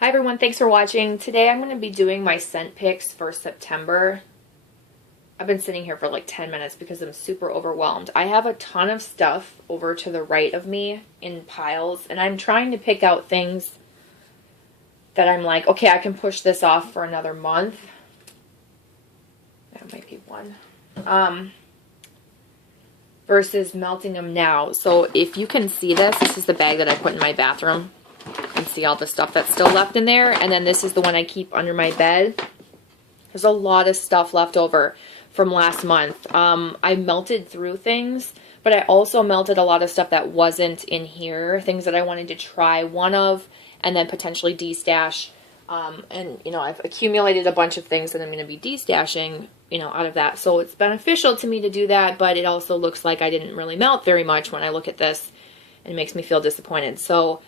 Hi everyone, thanks for watching. Today I'm going to be doing my scent picks for September. I've been sitting here for like 10 minutes because I'm super overwhelmed. I have a ton of stuff over to the right of me in piles, and I'm trying to pick out things that I'm like, okay, I can push this off for another month. That might be one. Versus melting them now. So if you can see this is the bag that I put in my bathroom. And see all the stuff that's still left in there. And then this is the one I keep under my bed. There's a lot of stuff left over from last month. I melted through things, but I also melted a lot of stuff that wasn't in here. Things that I wanted to try one of and then potentially destash. And, you know, I've accumulated a bunch of things that I'm going to be destashing, you know, out of that. So it's beneficial to me to do that, but it also looks like I didn't really melt very much when I look at this. And it makes me feel disappointed. So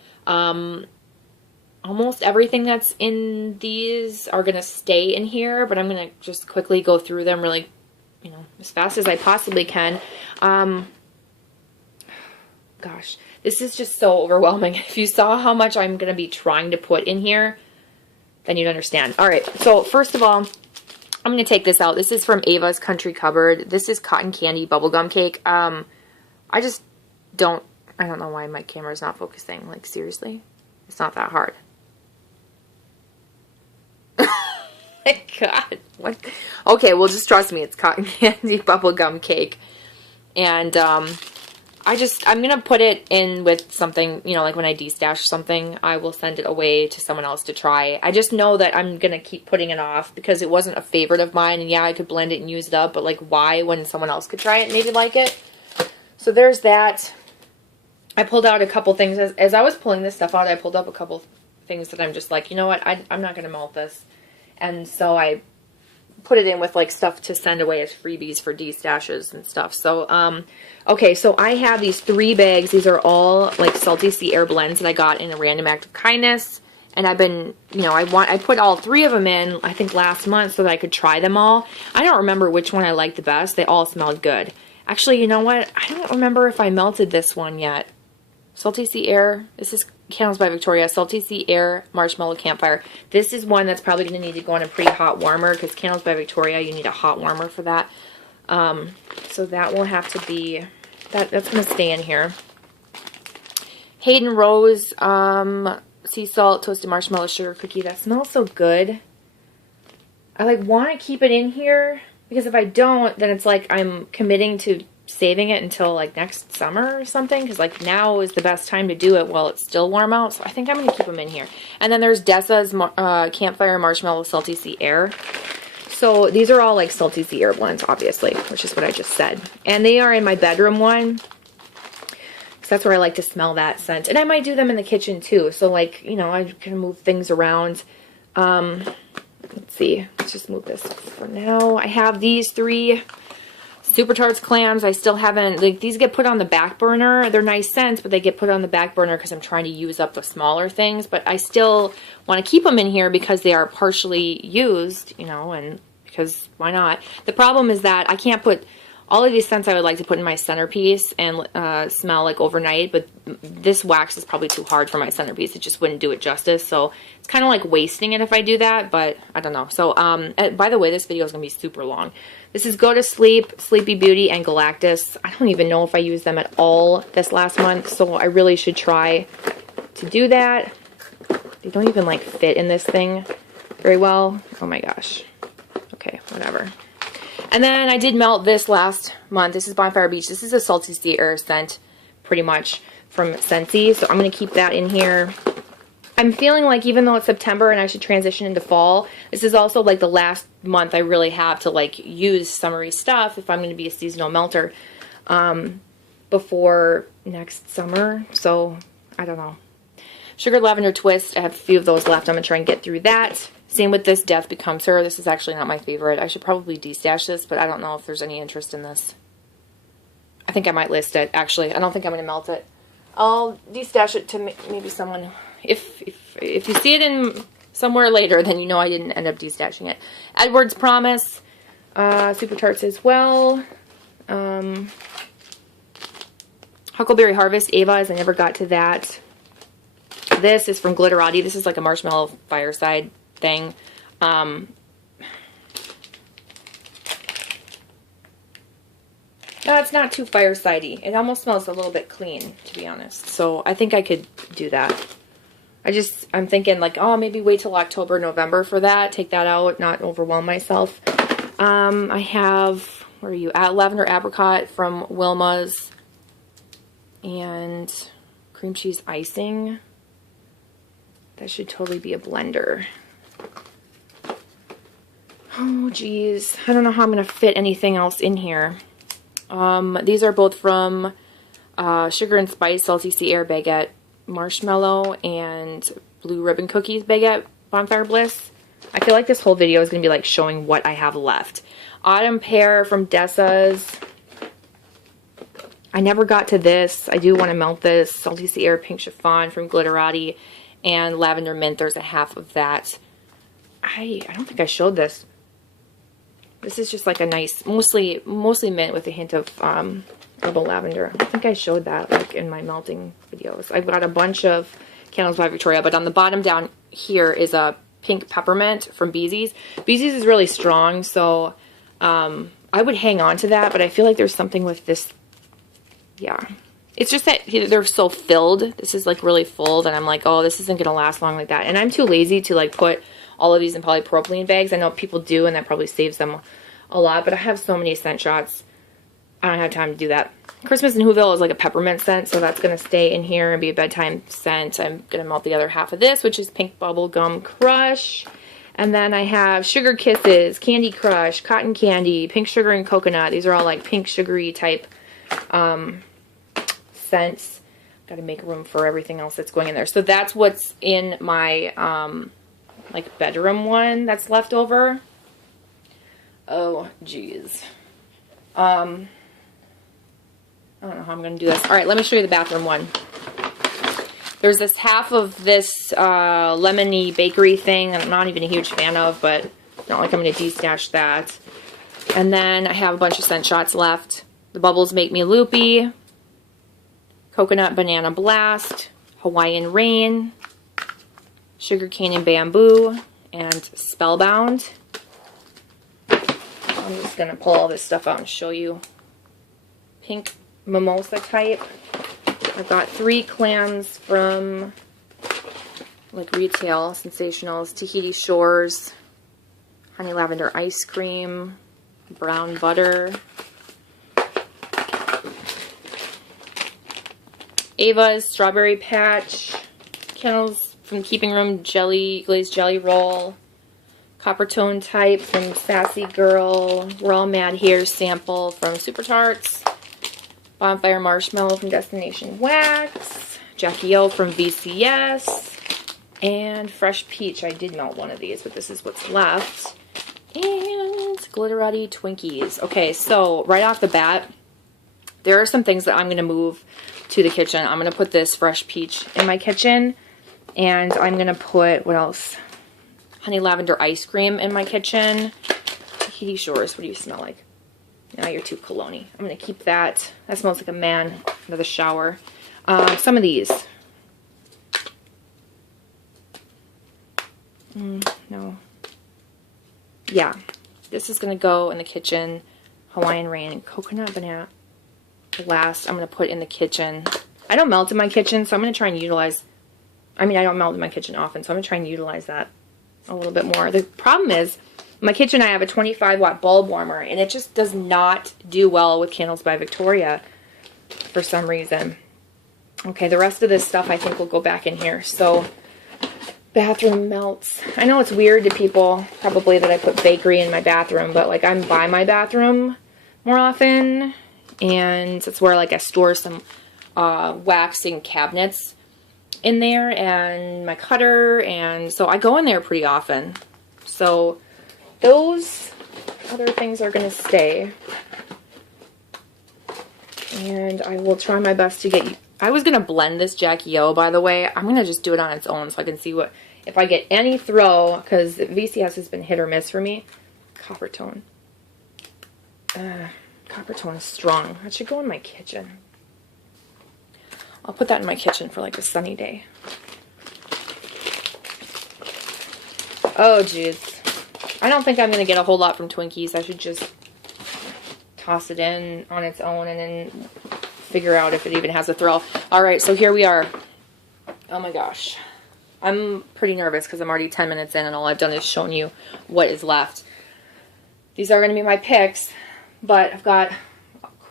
almost everything that's in these are going to stay in here, but I'm going to just quickly go through them really, you know, as fast as I possibly can. Gosh, this is just so overwhelming. If you saw how much I'm going to be trying to put in here, then you'd understand. All right, so first of all, I'm going to take this out. This is from Ava's Country Cupboard. This is cotton candy bubblegum cake. I don't know why my camera's not focusing. Like, seriously? It's not that hard. My God. What? Okay, well, just trust me. It's cotton candy bubblegum cake. And, I'm going to put it in with something, you know, like when I destash something, I will send it away to someone else to try. I just know that I'm going to keep putting it off because it wasn't a favorite of mine. And yeah, I could blend it and use it up, but like, why when someone else could try it and maybe like it? So there's that. I pulled out a couple things. As I was pulling this stuff out, I pulled up a couple things that I'm just like, you know what, I'm not going to melt this. And so I put it in with like stuff to send away as freebies for destashes and stuff. So, okay, so I have these 3 bags. These are all like Salty Sea Air blends that I got in a random act of kindness. And I've been, you know, I put all 3 of them in, I think last month so that I could try them all. I don't remember which one I liked the best. They all smelled good. Actually, you know what? I don't remember if I melted this one yet. Salty Sea Air. This is Candles by Victoria. Salty Sea Air Marshmallow Campfire. This is one that's probably going to need to go in a pretty hot warmer because Candles by Victoria, you need a hot warmer for that. So that will have to be, that's going to stay in here. Hayden Rose Sea Salt Toasted Marshmallow Sugar Cookie. That smells so good. I like want to keep it in here because if I don't, then it's like I'm committing to saving it until like next summer or something, because like now is the best time to do it while it's still warm out. So I think I'm going to keep them in here. And then there's Dessa's Campfire Marshmallow Salty Sea Air. So these are all like Salty Sea Air blends, obviously, which is what I just said. And they are in my bedroom one, because that's where I like to smell that scent. And I might do them in the kitchen too. So like, you know, I can move things around. Let's see. Let's just move this for now. I have these 3 Super Tarts clams. I still haven't, like, these get put on the back burner. They're nice scents, but they get put on the back burner because I'm trying to use up the smaller things. But I still want to keep them in here because they are partially used, you know, and because why not? The problem is that I can't put all of these scents I would like to put in my centerpiece and smell like overnight, but this wax is probably too hard for my centerpiece. It just wouldn't do it justice. So it's kind of like wasting it if I do that, but I don't know. So by the way, this video is going to be super long. This is Go to Sleep, Sleepy Beauty, and Galactus. I don't even know if I used them at all this last month, so I really should try to do that. They don't even like fit in this thing very well. Oh my gosh. Okay, whatever. And then I did melt this last month. This is Bonfire Beach. This is a Salty Sea Air scent, pretty much, from Scentsy. So I'm going to keep that in here. I'm feeling like even though it's September and I should transition into fall, this is also like the last month I really have to like use summery stuff if I'm going to be a seasonal melter before next summer. So I don't know. Sugar Lavender Twist. I have a few of those left. I'm going to try and get through that. Same with this Death Becomes Her. This is actually not my favorite. I should probably destash this, but I don't know if there's any interest in this. I think I might list it, actually. I don't think I'm going to melt it. I'll destash it to maybe someone. If you see it in somewhere later, then you know I didn't end up destashing it. Edward's Promise. Super Tarts as well. Huckleberry Harvest, Ava's. I never got to that. this is from Glitterati. This is like a marshmallow fireside thing. No, it's not too firesidey. It almost smells a little bit clean, to be honest. So I think I could do that. I'm thinking like, oh, maybe wait till October, November for that. Take that out, not overwhelm myself. I have, where are you at? Lavender Apricot from Wilma's. And cream cheese icing. That should totally be a blender. Oh, geez. I don't know how I'm going to fit anything else in here. These are both from Sugar and Spice Salty Sea Air Baguette Marshmallow and Blue Ribbon Cookies Baguette Bonfire Bliss. I feel like this whole video is going to be like showing what I have left. Autumn Pear from DESTASH. I never got to this. I do want to melt this. Salty Sea Air Pink Chiffon from Glitterati and Lavender Mint. There's a half of that. I don't think I showed this. This is just like a nice, mostly mint with a hint of herbal lavender. I think I showed that like in my melting videos. I've got a bunch of Candles by Victoria, but on the bottom down here is a pink peppermint from Beezy's. Beezy's is really strong, so I would hang on to that, but I feel like there's something with this. Yeah. It's just that they're so filled. This is like really full that I'm like, oh, this isn't going to last long like that. And I'm too lazy to like put all of these in polypropylene bags. I know people do, and that probably saves them a lot, but I have so many scent shots. I don't have time to do that. Christmas in Whoville is like a peppermint scent, so that's going to stay in here and be a bedtime scent. I'm going to melt the other half of this, which is Pink Bubblegum Crush. And then I have Sugar Kisses, Candy Crush, Cotton Candy, Pink Sugar and Coconut. These are all like pink sugary type scents. Got to make room for everything else that's going in there. So that's what's in my like bedroom one that's left over. Oh, geez. I don't know how I'm going to do this. All right, let me show you the bathroom one. There's this half of this lemony bakery thing that I'm not even a huge fan of, but not like I'm going to de-stash that. And then I have a bunch of scent shots left. The Bubbles Make Me Loopy, Coconut Banana Blast, Hawaiian Rain, Sugarcane and Bamboo, and Spellbound. I'm just going to pull all this stuff out and show you. Pink Mimosa type. I've got 3 clams from like retail sensationals. Tahiti Shores, Honey Lavender Ice Cream, Brown Butter, Ava's Strawberry Patch, Candles from Keeping Room Jelly, Glazed Jelly Roll, Copper Tone type from Sassy Girl, We're All Mad Here sample from Super Tarts, Bonfire Marshmallow from Destination Wax, Jackie O from VCS, and Fresh Peach. I did melt one of these, but this is what's left. And Glitterati Twinkies. Okay, so right off the bat, there are some things that I'm going to move to the kitchen. I'm going to put this Fresh Peach in my kitchen, and I'm going to put, what else? Honey Lavender Ice Cream in my kitchen. Tahiti Shores, what do you smell like? Now you're too cologne-y. I'm going to keep that. That smells like a man out of the shower. Some of these. No. Yeah. This is going to go in the kitchen. Hawaiian Rain and Coconut Banana Blast. I'm going to put in the kitchen. I don't melt in my kitchen, so I'm going to try and utilize... I mean, I don't melt in my kitchen often, so I'm going to try and utilize that a little bit more. The problem is, in my kitchen I have a 25 watt bulb warmer, and it just does not do well with Candles by Victoria for some reason. Okay, the rest of this stuff I think will go back in here. So, bathroom melts. I know it's weird to people, probably, that I put bakery in my bathroom, but like I'm by my bathroom more often, and it's where like I store some waxing cabinets in there, and my cutter, and so I go in there pretty often. So those other things are going to stay, and I will try my best to get... I was going to blend this Jackie O, by the way. I'm going to just do it on its own so I can see what... If I get any throw, because VCS has been hit or miss for me. Copper Tone. Copper Tone is strong. That should go in my kitchen. I'll put that in my kitchen for like a sunny day. Oh, jeez. I don't think I'm going to get a whole lot from Twinkies. I should just toss it in on its own and then figure out if it even has a thrill. Alright, so here we are. Oh my gosh. I'm pretty nervous because I'm already 10 minutes in and all I've done is shown you what is left. These are going to be my picks, but I've got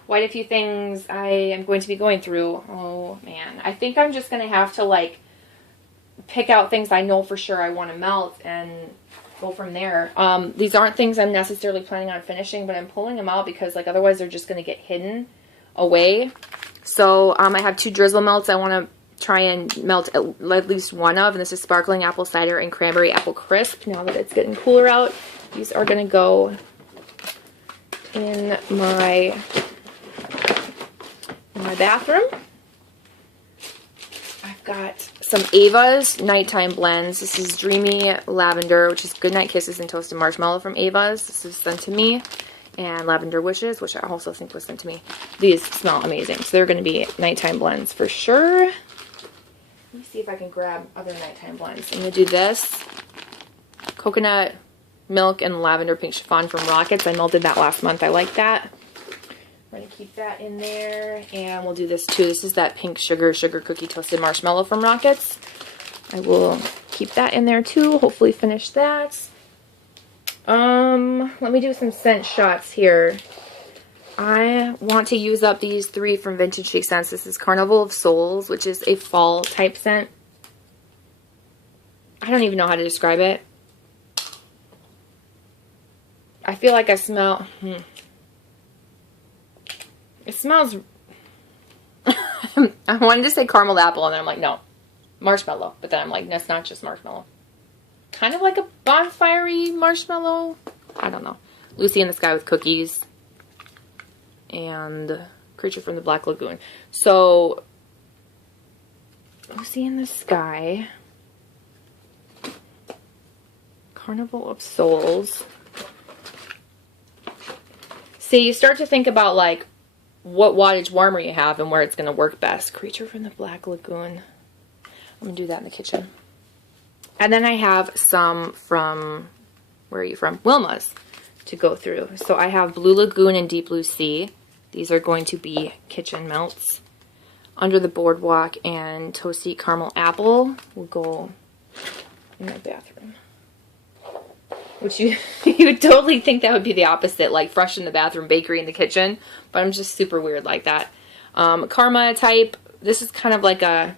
quite a few things I am going to be going through. Oh man. I think I'm just going to have to like pick out things I know for sure I want to melt and go from there. These aren't things I'm necessarily planning on finishing, but I'm pulling them out because like otherwise they're just going to get hidden away. So I have 2 drizzle melts I want to try and melt at least one of, and this is sparkling apple cider and cranberry apple crisp. Now that it's getting cooler out, these are going to go in my bathroom. I've got some Ava's nighttime blends. This is Dreamy Lavender, which is Goodnight Kisses and Toasted Marshmallow from Ava's. This is sent to me. And Lavender Wishes, which I also think was sent to me. These smell amazing. So they're going to be nighttime blends for sure. Let me see if I can grab other nighttime blends. I'm going to do this. Coconut Milk and Lavender Pink Chiffon from Rockets. I melted that last month. I like that. We're going to keep that in there. And we'll do this too. This is that Pink Sugar Cookie Toasted Marshmallow from Rockets. I will keep that in there too. Hopefully finish that. Let me do some scent shots here. I want to use up these 3 from Vintage Chic Scents. This is Carnival of Souls, which is a fall type scent. I don't even know how to describe it. I feel like I smell... It smells... I wanted to say caramel apple, and then I'm like, no. Marshmallow. But then I'm like, that's not just marshmallow. Kind of like a bonfire-y marshmallow. I don't know. Lucy in the Sky with Cookies. And Creature from the Black Lagoon. So, Lucy in the Sky. Carnival of Souls. See, you start to think about, like, what wattage warmer you have and where it's going to work best. Creature from the Black Lagoon. I'm going to do that in the kitchen. And then I have some from, where are you from? Wilma's to go through. So I have Blue Lagoon and Deep Blue Sea. These are going to be kitchen melts. Under the Boardwalk and Toasty Caramel Apple will go in my bathroom. Which you would totally think that would be the opposite, like fresh in the bathroom, bakery in the kitchen. But I'm just super weird like that. Karma type. This is kind of like a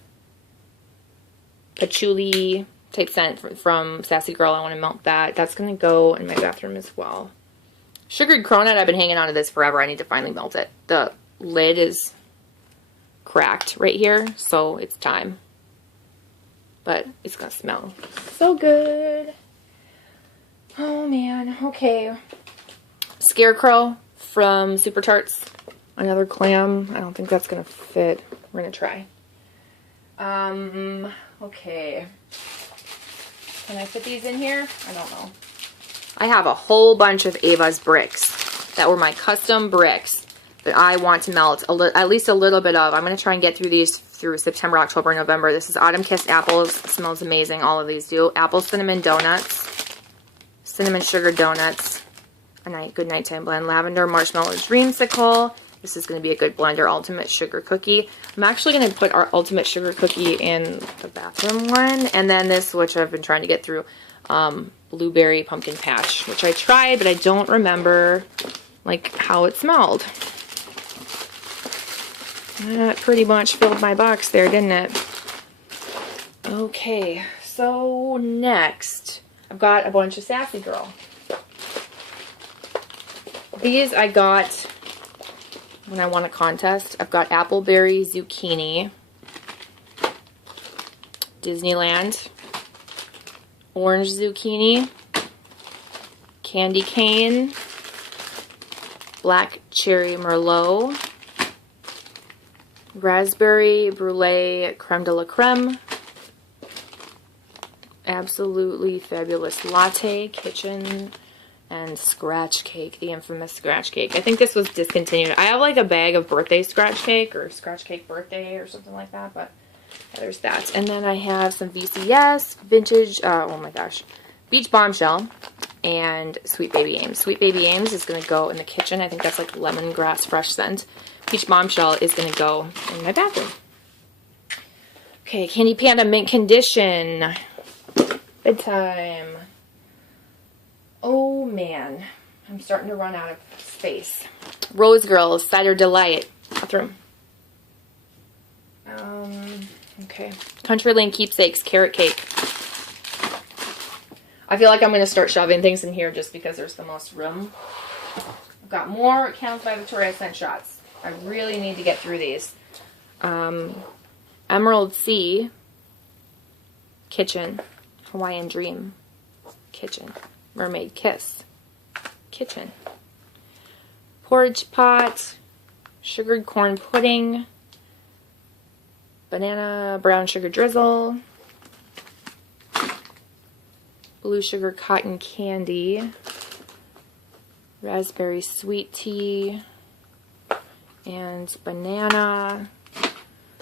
patchouli type scent from Sassy Girl. I want to melt that. That's going to go in my bathroom as well. Sugared Cronut. I've been hanging on to this forever. I need to finally melt it. The lid is cracked right here, so it's time. But it's going to smell so good. Oh man, okay. Scarecrow from Super Tarts. Another clam. I don't think that's going to fit. We're going to try. Okay. Can I fit these in here? I don't know. I have a whole bunch of Ava's bricks that were my custom bricks that I want to melt at least a little bit of. I'm going to try and get through these through September, October, November. This is Autumn Kissed Apples. It smells amazing. All of these do. Apple Cinnamon Donuts. Cinnamon Sugar Donuts. A good nighttime blend. Lavender Marshmallow Dreamsicle. This is going to be a good blender. Ultimate Sugar Cookie. I'm actually going to put our Ultimate Sugar Cookie in the bathroom one. And then this, which I've been trying to get through, Blueberry Pumpkin Patch, which I tried, but I don't remember, like, how it smelled. That pretty much filled my box there, didn't it? Okay, so next, I've got a bunch of Sassy Girl. These I got when I won a contest. I've got Appleberry Zucchini, Disneyland, Orange Zucchini, Candy Cane, Black Cherry Merlot, Raspberry Brulee Creme de la Creme, Absolutely Fabulous Latte Kitchen, and Scratch Cake, the infamous Scratch Cake. I think this was discontinued. I have like a bag of birthday Scratch Cake or Scratch Cake Birthday or something like that, but yeah, there's that. And then I have some VCS, vintage, oh my gosh, Beach Bombshell and Sweet Baby Ames. Sweet Baby Ames is going to go in the kitchen. I think that's like lemongrass fresh scent. Peach Bombshell is going to go in my bathroom. Okay, Candy Panda Mint Condition. Bedtime. Oh man, I'm starting to run out of space. Rose Girls Cider Delight. Bathroom. Okay. Country Lane Keepsakes Carrot Cake. I feel like I'm going to start shoving things in here just because there's the most room. I've got more Candles by Victoria scent shots. I really need to get through these. Emerald Sea. Kitchen. Hawaiian Dream. Kitchen. Mermaid Kiss. Kitchen. Porridge Pot. Sugared Corn Pudding. Banana Brown Sugar Drizzle. Blue Sugar Cotton Candy, Raspberry Sweet Tea, and Banana.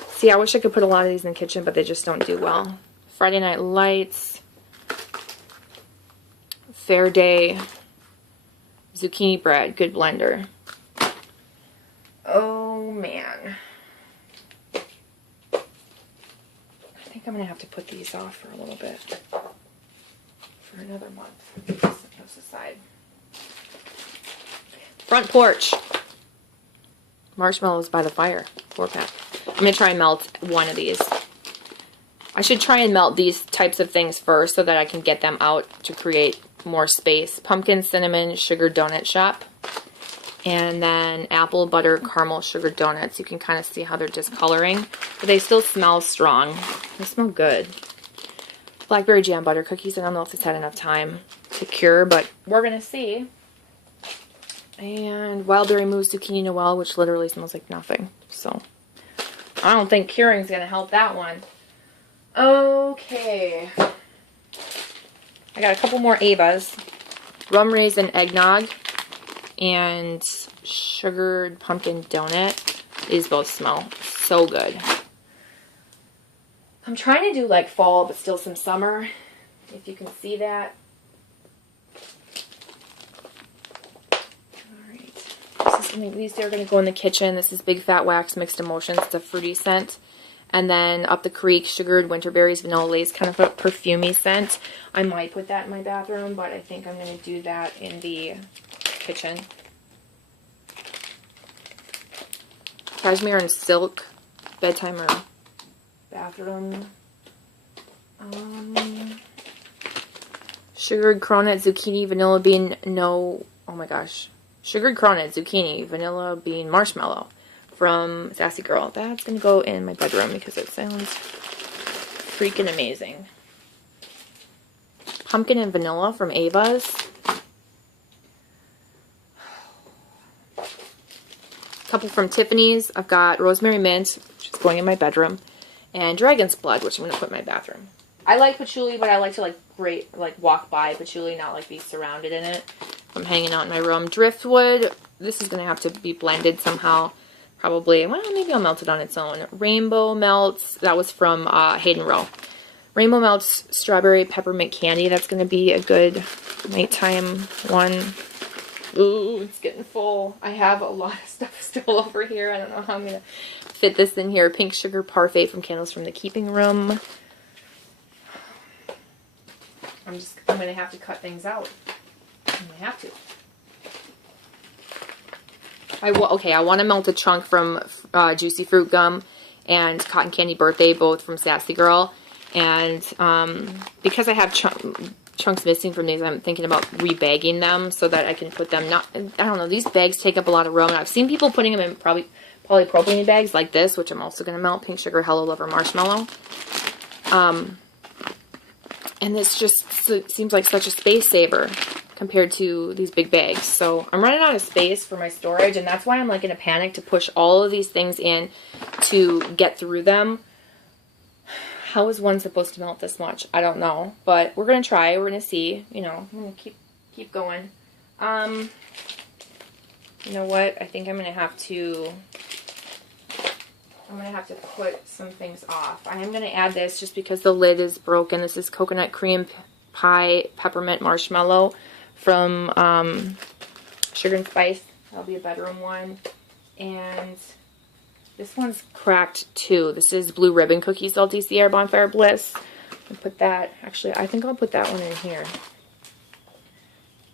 See, I wish I could put a lot of these in the kitchen, but they just don't do well. Friday Night Lights, Fair Day, Zucchini Bread, good blender. Oh, man. I think I'm going to have to put these off for a little bit. For another month. Set those aside. Front porch. Marshmallows by the fire. 4-pack. I'm going to try and melt one of these. I should try and melt these types of things first so that I can get them out to create more space. Pumpkin Cinnamon Sugar Donut Shop. And then Apple Butter Caramel Sugar Donuts. You can kind of see how they're discoloring. But they still smell strong. They smell good. Blackberry Jam Butter Cookies. I don't know if it's had enough time to cure, but we're going to see. And Wildberry Mousse Zucchini Noel, which literally smells like nothing. So, I don't think curing is going to help that one. Okay. I got a couple more Avas. Rum Raisin Eggnog and Sugared Pumpkin Donut. These both smell so good. I'm trying to do like fall, but still some summer, if you can see that. Alright, these are going to go in the kitchen. This is Big Fat Wax Mixed Emotions. It's a fruity scent. And then Up the Creek, Sugared Winterberries Vanilla Lace, kind of a perfumey scent. I might put that in my bathroom, but I think I'm going to do that in the kitchen. Cashmere and Silk Bedtime or bathroom. Sugared Cronut Zucchini Vanilla Bean Oh my gosh. Sugared Cronut Zucchini Vanilla Bean Marshmallow from Sassy Girl. That's going to go in my bedroom because it sounds freaking amazing. Pumpkin and Vanilla from Ava's. Couple from Tiffany's. I've got Rosemary Mint, which is going in my bedroom. And Dragon's Blood, which I'm going to put in my bathroom. I like patchouli, but I like to walk by patchouli, not like be surrounded in it. I'm hanging out in my room. Driftwood. This is going to have to be blended somehow. Probably. Well, maybe I'll melt it on its own. Rainbow Melts. That was from Hayden Row. Rainbow Melts Strawberry Peppermint Candy. That's going to be a good nighttime one. Ooh, it's getting full. I have a lot of stuff still over here. I don't know how I'm going to fit this in here. Pink Sugar Parfait from Candles from the Keeping Room. I'm going to have to cut things out. I'm going to have to. I want to melt a chunk from Juicy Fruit Gum and Cotton Candy Birthday, both from Sassy Girl. And because I have chunks missing from these, I'm thinking about rebagging them so that I can put them I don't know, these bags take up a lot of room. And I've seen people putting them in polypropylene bags like this, which I'm also going to melt. Pink Sugar Hello Lover Marshmallow. And this just seems like such a space saver compared to these big bags. So I'm running out of space for my storage, and that's why I'm like in a panic to push all of these things in to get through them. How is one supposed to melt this much? I don't know, but we're going to try. We're going to see. You know, I'm going to keep going. You know what? I think I'm going to have to put some things off. I am going to add this just because the lid is broken. This is Coconut Cream pie peppermint marshmallow from Sugar and Spice. That'll be a bedroom one. And this one's cracked too. This is Blue Ribbon Cookie Salty Sierra Bonfire Bliss. I'll put that, actually, I think I'll put that one in here.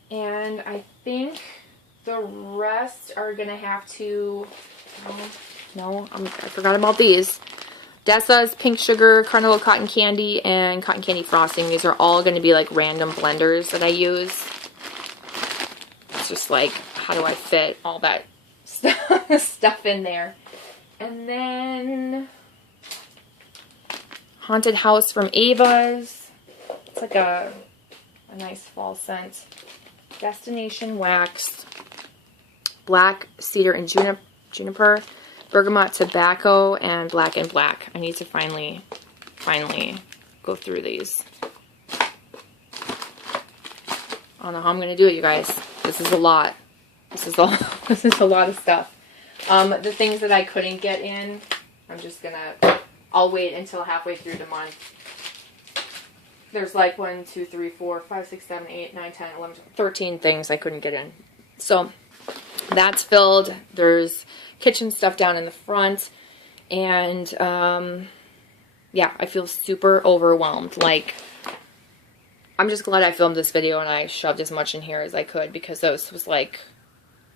And I think the rest are going to have to, I forgot about these. DESTASH Pink Sugar, Carnival Cotton Candy, and Cotton Candy Frosting. These are all going to be like random blenders that I use. It's just like, how do I fit all that stuff in there? And then Haunted House from Ava's. It's like a nice fall scent. Destination Wax, Black Cedar and Juniper, Bergamot Tobacco, and Black and Black. I need to finally go through these. I don't know how I'm going to do it, you guys. This is a lot. This is a lot of stuff. The things that I couldn't get in, I'll wait until halfway through the month. There's like 1, 2, 3, 4, 5, 6, 7, 8, 9, 10, 11, 13 things I couldn't get in. So that's filled. There's kitchen stuff down in the front. And yeah, I feel super overwhelmed. Like, I'm just glad I filmed this video and I shoved as much in here as I could, because this was like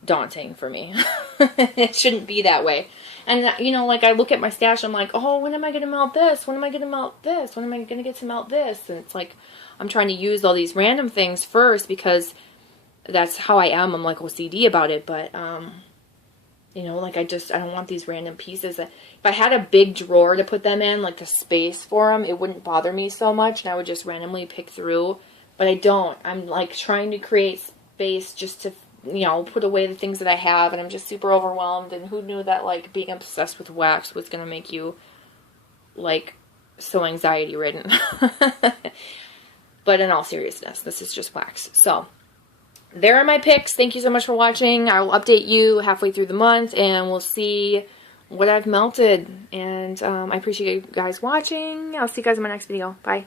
daunting for me. It shouldn't be that way. And, you know, like, I look at my stash, I'm like, oh, when am I going to melt this? When am I going to melt this? When am I going to get to melt this? And it's like, I'm trying to use all these random things first, because that's how I am. I'm like OCD about it. But, you know, like, I don't want these random pieces. If I had a big drawer to put them in, like the space for them, it wouldn't bother me so much. And I would just randomly pick through. But I don't. I'm, like, trying to create space just to, you know, put away the things that I have, and I'm just super overwhelmed. And who knew that, like, being obsessed with wax was going to make you, like, so anxiety ridden. But in all seriousness, this is just wax. So there are my picks. Thank you so much for watching. I will update you halfway through the month, and we'll see what I've melted. And I appreciate you guys watching. I'll see you guys in my next video. Bye.